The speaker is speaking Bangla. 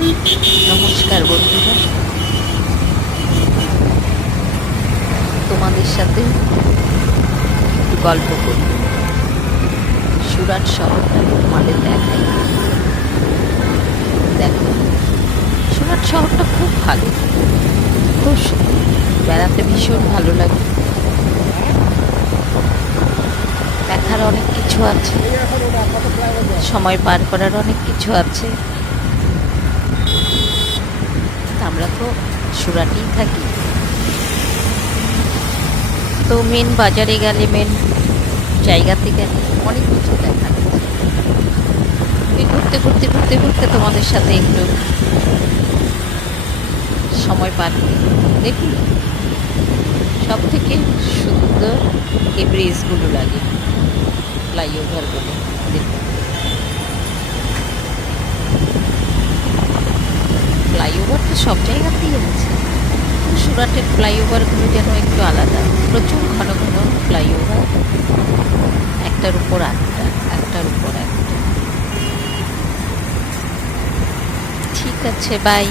নমস্কার বন্ধুরা, তোমাদের সাথে একটু গল্প করি। সুরাট শহরটা তোমাদের দেখাই। দেখো, সুরাট শহরটা খুব ভালো, খুব সুন্দর, বেড়াতে ভীষণ ভালো লাগে। দেখার অনেক কিছু আছে, সময় পার করার অনেক কিছু আছে। আমরা তো সুরাটেই থাকি, তো মেন বাজারে গেলে, মেন জায়গাতে গেলে অনেক কিছু দেখার আছে। আমি ঘুরতে ঘুরতে ঘুরতে ঘুরতে তোমাদের সাথে একটু সময় পার করি। দেখুন, সব থেকে সুন্দর এই ব্রিজগুলো লাগে, ফ্লাইওভারগুলো। দেখুন, ফ্লাইওভার তো সব জায়গাতেই আছে, সুরাটের ফ্লাইওভারগুলো যেন একটু আলাদা। প্রচুর ঘন ঘন ফ্লাইওভার, একটার উপর একটা, একটার উপর একটা। ঠিক আছে, বাই।